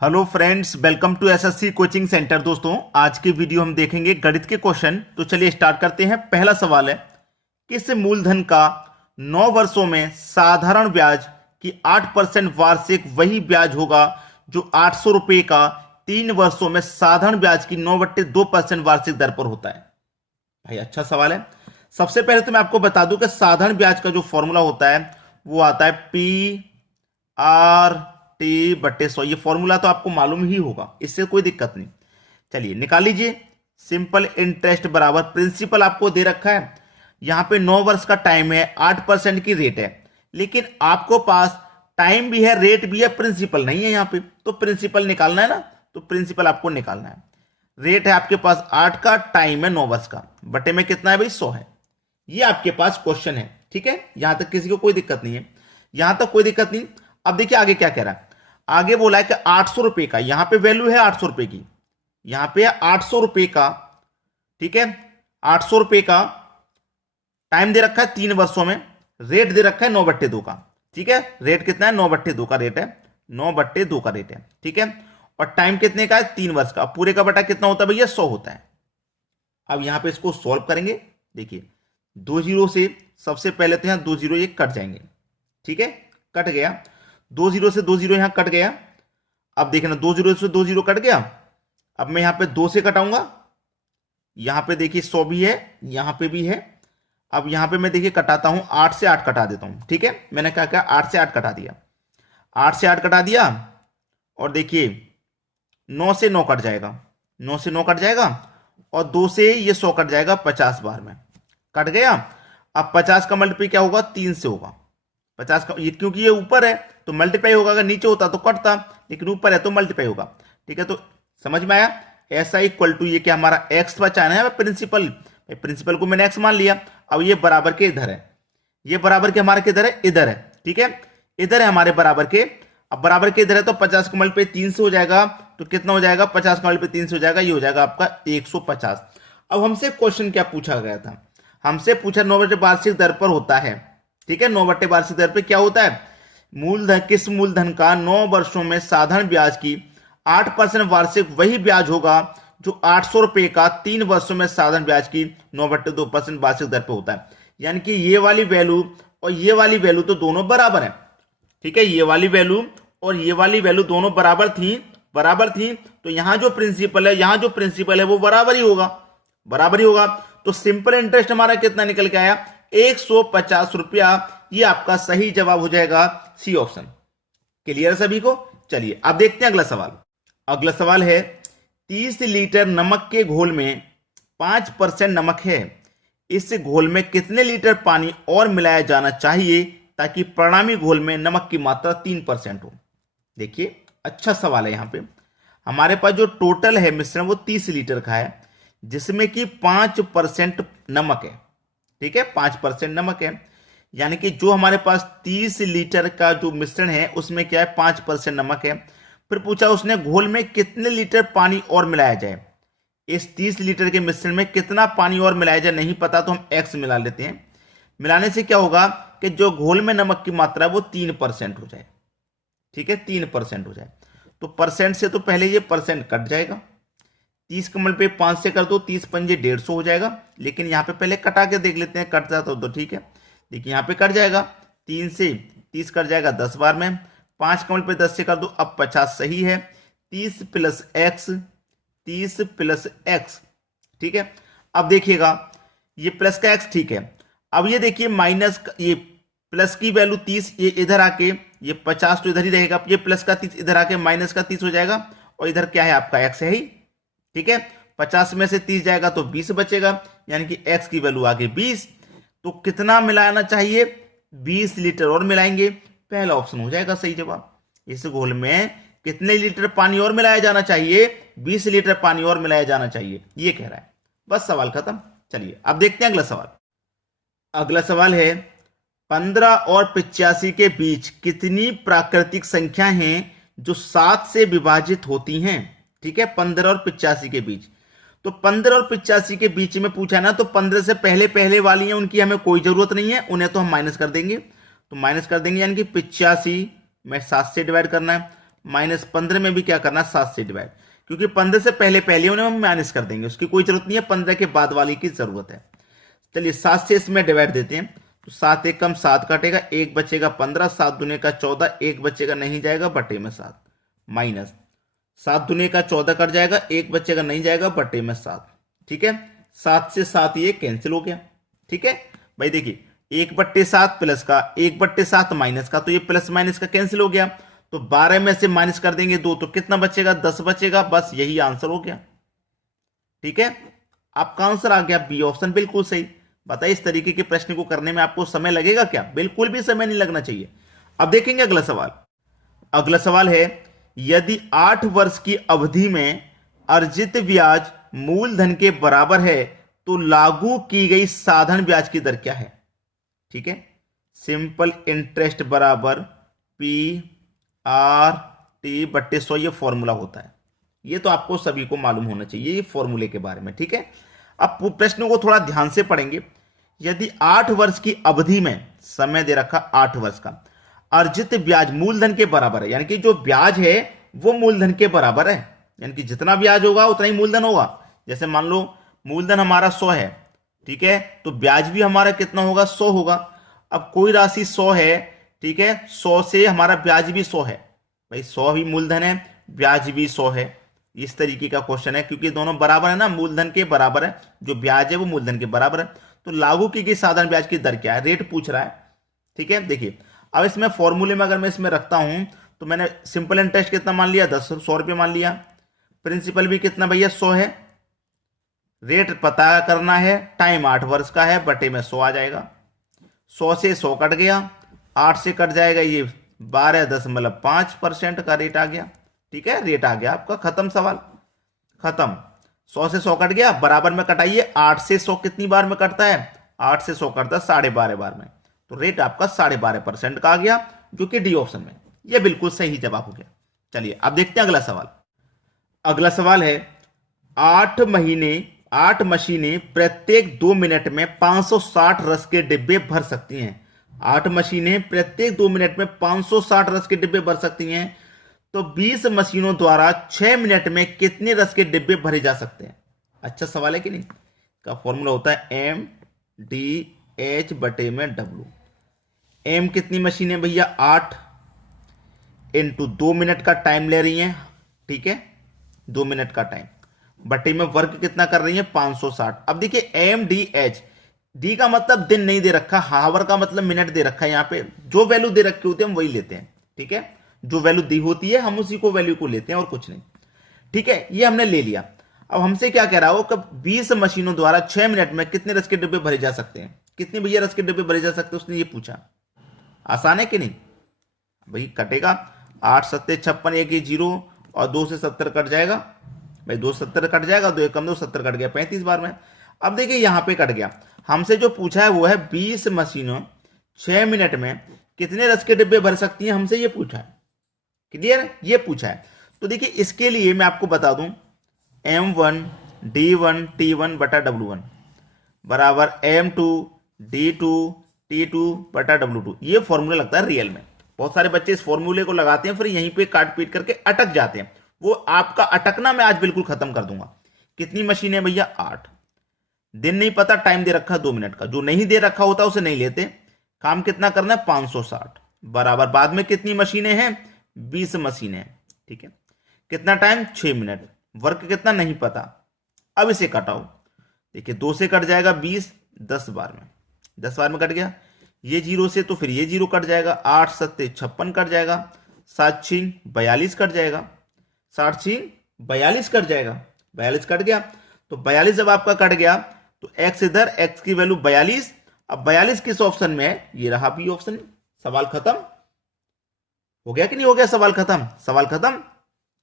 Hello friends, welcome to SSC coaching centre. दोस्तों, आज की वीडियो हम देखेंगे गणित के क्वेश्चन। तो चलिए स्टार्ट करते हैं। पहला सवाल है, किस मूलधन का 9 वर्षों में साधारण ब्याज की 8% वार्षिक वही ब्याज होगा जो 800 रुपए का 3 वर्षों में साधारण ब्याज की 9/2% वार्षिक दर पर होता है। भाई अच्छा सवाल है। सबसे पहले तो मैं आपको बता दूं कि साधारण ब्याज का जो फॉर्मूला होता है वो आता है P/R/T/100। ये फॉर्मूला तो आपको मालूम ही होगा, इससे कोई दिक्कत नहीं। चलिए निकाल लीजिए। सिंपल इंटरेस्ट बराबर प्रिंसिपल आपको दे रखा है। यहां पे 9 वर्ष का टाइम है, 8% की रेट है, लेकिन आपको पास टाइम भी है, रेट भी है, प्रिंसिपल नहीं है यहां पे। तो प्रिंसिपल निकालना है ना, तो प्रिंसिपल आपको निकालना है। रेट है आपके पास 8 का, टाइम है 9 वर्ष का, बटे में कितना है भाई 100 है। ये आपके पास क्वेश्चन है, ठीक है। यहां तक किसी को कोई दिक्कत नहीं है, यहां तक कोई दिक्कत नहीं। अब देखिए आगे क्या कह रहा है। आगे बोला है कि 800 रुपए का, यहां पे वैल्यू है 800 रुपए की, यहां पे 800 रुपए का, ठीक है। 800 रुपए का टाइम दे रखा है 3 वर्षों में, रेट दे रखा है 9/2 का, ठीक है। रेट कितना है 9/2 का रेट है, 9/2 का रेट है, ठीक है। और टाइम कितने का है 3 वर्ष का। पूरे का बटा कितना होता है भैया 100 होता है। अब यहां पे इसको सॉल्व करेंगे। देखिए 2 जीरो से सबसे पहले तो यहां 2 जीरो ये कट जाएंगे, ठीक है। कट गया 2 जीरो से 2 जीरो यहां कट गया। अब देखना 2 जीरो से 2 जीरो कट गया। अब मैं यहां पे 2 से कटाऊंगा, यहां पे देखिए 100 भी है, यहां पे भी है। अब यहां पे मैं देखिए कटाता हूं, 8 से 8 कटा देता हूं, ठीक है। मैंने क्या किया 8 से 8 कटा दिया, 8 से 8 कटा दिया। और देखिए 9 से 9 कट जाएगा, 9 से 9 कट जाएगा, और 2 से ये 100 कट जाएगा 50 बार में, कट गया। अब 50 का मल्टीप्लाई क्या होगा 3 से होगा। 50 का ये क्योंकि ये ऊपर है तो मल्टीप्लाई होगा, अगर नीचे होता तो कटता, लेकिन ऊपर है तो मल्टीप्लाई होगा, ठीक है। तो समझ में आया। ऐसा इक्वल टू ये क्या हमारा एक्स बचाना है प्रिंसिपल, प्रिंसिपल को मैंने एक्स मान लिया। अब ये बराबर के इधर है, ये बराबर के हमारे किधर है इधर है, ठीक है। इधर है हमारे बराबर के। अब बराबर के इधर है तो 50 का मल्टीप्लाई 3 से हो जाएगा, तो कितना हो जाएगा 50 का मल्टीप्लाई 3 से हो जाएगा, ये हो जाएगा आपका 150। अब हमसे क्वेश्चन क्या पूछा गया था, हमसे पूछा 9/2 वार्षिक दर पर होता है, ठीक है। 9/2 वार्षिक दर पे क्या होता है, मूलधन किस मूलधन का 9 वर्षों में साधारण ब्याज की 8% वार्षिक वही ब्याज होगा जो 800 रुपए का 3 वर्षों में साधारण ब्याज की 9/2% वार्षिक दर पे होता है। यानी कि ये वाली वैल्यू और ये वाली वैल्यू तो दोनों बराबर है, ठीक है। ये वाली वैल्यू और ये वाली वैल्यू दोनों बराबर थी। तो यहां जो प्रिंसिपल है, यहां जो प्रिंसिपल है वो बराबर ही होगा, बराबर ही होगा। तो सिंपल इंटरेस्ट हमारा कितना निकल के आया 150 रुपया। ये आपका सही जवाब हो जाएगा सी ऑप्शन। क्लियर है सभी को। चलिए अब देखते हैं अगला सवाल। अगला सवाल है 30 लीटर नमक के घोल में 5% नमक है, इस घोल में कितने लीटर पानी और मिलाया जाना चाहिए ताकि परिणामी घोल में नमक की मात्रा 3% हो। देखिए अच्छा सवाल है। यहां पे हमारे पास जो टोटल है मिश्रण वो 30 लीटर का है, जिसमें कि 5% नमक है, ठीक है। 5% नमक है, यानी कि जो हमारे पास 30 लीटर का जो मिश्रण है उसमें क्या है 5% नमक है। फिर पूछा उसने घोल में कितने लीटर पानी और मिलाया जाए। इस 30 लीटर के मिश्रण में कितना पानी और मिलाया जाए नहीं पता, तो हम x मिला लेते हैं। मिलाने से क्या होगा कि जो घोल में नमक की मात्रा है वो 3% हो जाए, ठीक है। 3% हो जाए तो परसेंट से तो पहले ये परसेंट कट जाएगा। 30 का मल्टीप्लाई 5 से कर दो, 30 पंजे 150 हो जाएगा। लेकिन यहां पे पहले कटा के देख लेते हैं, कट जाता तो ठीक है। देखिए यहां पे कट जाएगा, 3 से 30 कट जाएगा 10 बार में, 5 का मल्टीप्लाई 10 से कर दो, अब 50 सही है। 30 प्लस एक्स, 30 प्लस एक्स, ठीक है। अब देखिएगा ये प्लस का एक्स, ठीक है। अब ये देखिए माइनस ये प्लस की वैल्यू 30, ये इधर आके ये 50 तो इधर ही रहेगा, ये प्लस का 30 इधर आके माइनस का 30 हो जाएगा, और इधर क्या है आपका एक्स है ही, ठीक है। 50 में से 30 जाएगा तो 20 बचेगा, यानी कि x की वैल्यू आ गई 20। तो कितना मिलाना चाहिए 20 लीटर और मिलाएंगे, पहला ऑप्शन हो जाएगा सही जवाब। इस घोल में कितने लीटर पानी और मिलाया जाना चाहिए 20 लीटर पानी और मिलाया जाना चाहिए, ये कह रहा है। बस सवाल खत्म। चलिए अब देखते हैं अगला सवाल। अगला सवाल है 15 और 85 के बीच कितनी प्राकृतिक संख्या हैं जो 7 से विभाजित होती हैं, ठीक है। 15 और 85 के बीच, तो 15 और 85 के बीच में पूछा ना, तो 15 से पहले पहले वाली हैं उनकी हमें कोई जरूरत नहीं है, उन्हें तो हम माइनस कर देंगे। तो माइनस कर देंगे, यानी कि 85 में 7 से डिवाइड करना है, -15 में भी क्या करना, 7 से डिवाइड, क्योंकि 15 से पहले पहले उन्हें हम माइनस कर देंगे, उसकी कोई जरूरत नहीं है, 15 के बाद वाली की जरूरत है। चलिए 7 से इसमें डिवाइड देते हैं, तो 7 एक कम 7 काटेगा, 1 बचेगा 15, 7 दूने का 14, 1 बचेगा नहीं जाएगा बटे में 7, माइनस 7 दूने का 14 कट जाएगा, 1 बचेगा नहीं जाएगा बटे में 7। ठीक है, 7 से 7 ये कैंसिल हो गया। ठीक है भाई, देखिए 1/7 प्लस का 1/7 माइनस का, तो ये प्लस माइनस का कैंसिल हो गया, तो 12 में से माइनस कर देंगे 2, तो कितना बचेगा, 10 बचेगा, बस यही आंसर हो गया। ठीक है, आपका आंसर आ गया बी ऑप्शन, बिल्कुल सही। बताइए इस तरीके के प्रश्न को करने में आपको समय लगेगा क्या? बिल्कुल भी समय नहीं लगना चाहिए। अब देखेंगे अगला सवाल। अगला सवाल है, यदि 8 वर्ष की अवधि में अर्जित ब्याज मूलधन के बराबर है तो लागू की गई साधारण ब्याज की दर क्या है? ठीक है, सिंपल इंटरेस्ट बराबर पी आर टी बट्टे 100 ये फॉर्मूला होता है। ये तो आपको सभी को मालूम होना चाहिए ये फॉर्मूले के बारे में। ठीक है, अब प्रश्न को थोड़ा ध्यान से पढ़ेंगे। यदि 8 वर्ष की अवधि में, समय दे रखा 8 वर्ष का, अर्जित ब्याज मूलधन के बराबर है, यानी कि जो ब्याज है वो मूलधन के बराबर है, यानी कि जितना ब्याज होगा उतना ही मूलधन होगा। जैसे मान लो मूलधन हमारा 100 है, ठीक है, तो ब्याज भी हमारा कितना होगा, 100 होगा। अब कोई राशि 100 है, ठीक है, 100 से हमारा ब्याज भी 100 है, भाई 100 भी मूलधन है, ब्याज भी 100 है। इस तरीके का क्वेश्चन है, क्योंकि दोनों बराबर है ना, मूलधन के बराबर है, जो ब्याज है वो मूलधन के बराबर है। तो लागू की गई साधारण ब्याज की दर क्या है, रेट पूछ रहा है। ठीक है, देखिए अब इसमें फॉर्मूले में अगर मैं इसमें रखता हूं तो मैंने सिंपल इंटरेस्ट कितना मान लिया, 100 रुपये मान लिया, प्रिंसिपल भी कितना भैया 100 है, रेट पता करना है, टाइम 8 वर्ष का है, बटे में 100 आ जाएगा। 100 से 100 कट गया, 8 से कट जाएगा ये 12.5% का रेट आ गया। ठीक है, रेट आ गया आपका, खत्म सवाल, खत्म। 100 से 100 कट गया, बराबर में कटाइए, 8 से 100 कितनी बार में कटता है, 8 से 100 कटता है 12.5 बार में, तो रेट आपका 12.5% का आ गया, जो कि डी ऑप्शन में, यह बिल्कुल सही जवाब हो गया। चलिए अब देखते हैं अगला सवाल। अगला सवाल है, 8 मशीनें प्रत्येक 2 मिनट में 560 रस के डिब्बे भर सकती हैं। 8 मशीनें प्रत्येक 2 मिनट में 560 रस के डिब्बे भर सकती हैं, तो 20 मशीनों द्वारा 6 मिनट में कितने रस के डिब्बे भरे जा सकते हैं? अच्छा सवाल है कि नहीं? का फॉर्मूला होता है एम डी एच बटे में डब्ल्यू। एम कितनी मशीनें भैया, 8 इंटू 2 मिनट का टाइम ले रही हैं, ठीक है, 2 मिनट का टाइम, बटे में वर्क कितना कर रही है, 560। अब देखिए एम डी एच, डी का मतलब दिन नहीं दे रखा, हावर का मतलब मिनट दे रखा है, यहां पे जो वैल्यू दे रखी होती है हम वही लेते हैं। ठीक है, जो वैल्यू दी होती है हम उसी को वैल्यू को लेते हैं और कुछ नहीं। ठीक है, ये हमने ले लिया। अब हमसे क्या कह रहा हो कि 20 मशीनों द्वारा 6 मिनट में कितने रस के डिब्बे भरे जा सकते हैं, कितने भैया रस के डिब्बे भरे जा सकते हैं, उसने ये पूछा। आसान है कि नहीं भाई? कटेगा 8 7 56, 1 0 और 2 से 70 कट जाएगा भाई, 2 70 कट जाएगा, 2 कम 2 70 कट गया 35 बार में। अब देखिए यहां पे कट गया, हमसे जो पूछा है वो है 20 मशीनों 6 मिनट में कितने रस के डिब्बे भर सकती हैं, हमसे ये पूछा है। क्लियर है, ये पूछा है। तो देखिए इसके लिए मैं आपको बता दूं, M1 D1 T1 बटा W1 बराबर M2 D2 T2 बटा W2। ये फॉर्मूला लगता है रियल में, बहुत सारे बच्चे इस फॉर्मूले को लगाते हैं, फिर यहीं पे काट पीट करके अटक जाते हैं। वो आपका अटकना मैं आज बिल्कुल खत्म कर दूंगा। कितनी मशीन है भैया, 8। दिन नहीं पता, टाइम दे रखा 2 मिनट का, जो नहीं दे रखा होता उसे नहीं लेते। काम कितना करना है, 560 बराबर, बाद में कितनी मशीनें हैं, 20 मशीनें हैं। ठीक है, कितना टाइम, 6 मिनट, वर्क कितना नहीं पता। अब इसे कटाओ, देखिए 2 से कट जाएगा 20, 10 बार में, 10 बार में कट गया। ये 0 से तो फिर ये 0 कट जाएगा, 8 7 56 कट जाएगा, 7 6 42 कट जाएगा, 7 6 42 कट जाएगा, 42 कट गया। तो 42 जब आपका कट गया तो x इधर, x की वैल्यू 42। अब 42 किस ऑप्शन में है, ये रहा बी ऑप्शन। सवाल खत्म हो गया कि नहीं हो गया, सवाल खत्म, सवाल खत्म।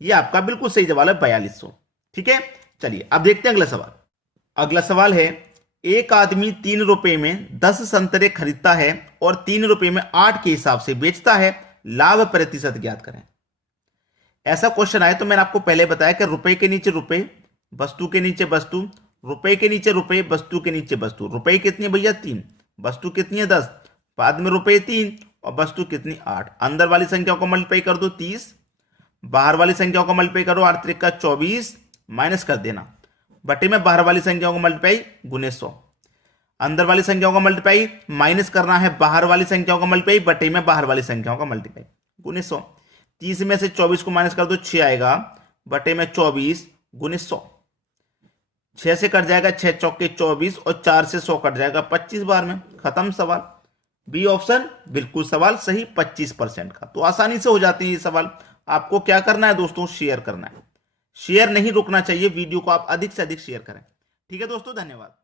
ये आपका बिल्कुल सही जवाब है 4200। ठीक है, चलिए अब देखते हैं अगला सवाल। अगला सवाल है, एक आदमी 3 रुपए में 10 संतरे खरीदता है और 3 रुपए में 8 के हिसाब से बेचता है, लाभ प्रतिशत ज्ञात करें। ऐसा क्वेश्चन आए तो मैंने आपको पहले बताया कि रुपए के नीचे रुपए, वस्तु के नीचे वस्तु, रुपए के नीचे रुपए, वस्तु के नीचे वस्तु। रुपए कितनी है भैया, 3, वस्तु कितनी है 10, बाद में रुपए 3 और वस्तु कितनी 8। अंदर वाली संख्या को मल्टीप्लाई कर दो 30, बाहर वाली संख्याओं का मल्टीप्लाई करो, 8 त्रिक का 24 माइनस कर देना, बटे में बाहर वाली संख्याओं का मल्टीप्लाई गुने 100। अंदर वाली संख्याओं का मल्टीप्लाई माइनस करना है बाहर वाली संख्याओं का मल्टीप्लाई, बटे में बाहर वाली संख्याओं का मल्टीप्लाई गुने 100। 30 में से 24 को माइनस कर दो, 6 आएगा, बटे में 24 गुने 100। 6 से कट जाएगा 6 चौके 24 और 4 से 100 कट जाएगा 25 बार में। खत्म सवाल। बी ऑप्शन बिल्कुल सवाल सही 25% का। तो आसानी से हो जाते हैं ये सवाल। आपको क्या करना है दोस्तों, शेयर करना है। शेयर नहीं रुकना चाहिए, वीडियो को आप अधिक से अधिक शेयर करें। ठीक है दोस्तों, धन्यवाद।